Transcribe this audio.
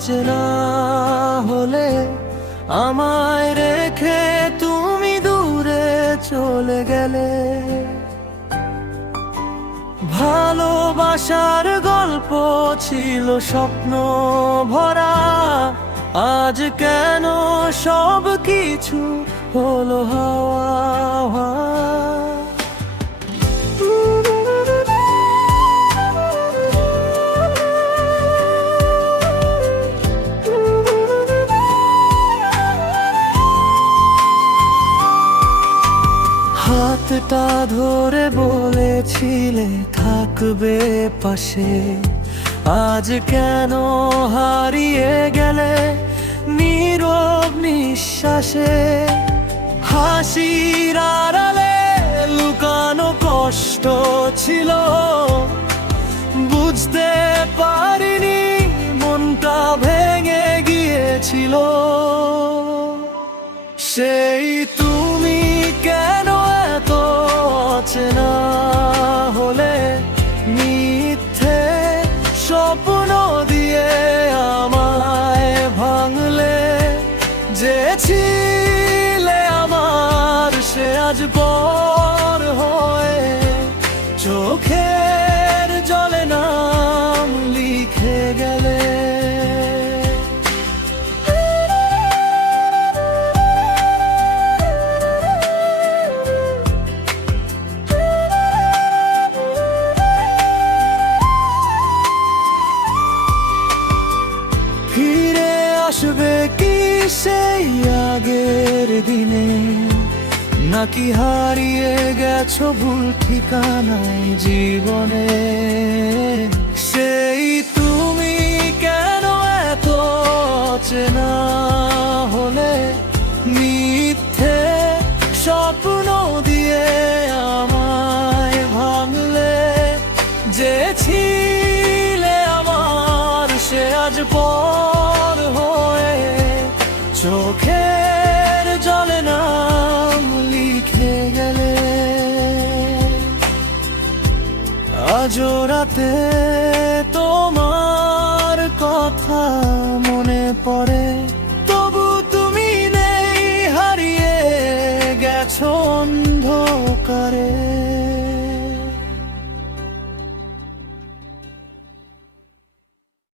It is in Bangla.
অচেনা হলে আমায় রেখে তুমি দূরে চলে গেলে। ভালোবাসার গল্প ছিল স্বপ্ন ভরা, আজ কেন সব কিছু হলো হাওয়া। হাতটা ধরে বলেছিলে থাকবে পাশে, আজ কেন হারিয়ে গেলে নীরব নিঃশ্বাসে। হাসির আড়ালে লুকানো কষ্ট ছিল, বুঝতে পারিনি মনটা ভেঙে গিয়েছিল। সেই তুমি কেন এত অচেনা হলে, মিথ্যে স্বপ্ন দিয়ে আমায় ভাঙলে। যে ছিলে আমার সে আজ পর হয়ে চোখের জলে নাম লিখে গেলে। ফিরে আসবে কি সেই আগের দিনে, নাকি হারিয়ে গেছো ভুল ঠিকানায় জীবনে। সেই তুমি কেন এত অচেনা হলে, মিথ্যে স্বপ্ন দিয়ে আমায় ভাঙলে। যে ছিলে আমার সে আজ পর হয়ে চোখের জলে নাম লিখে গেলে। আজও রাতে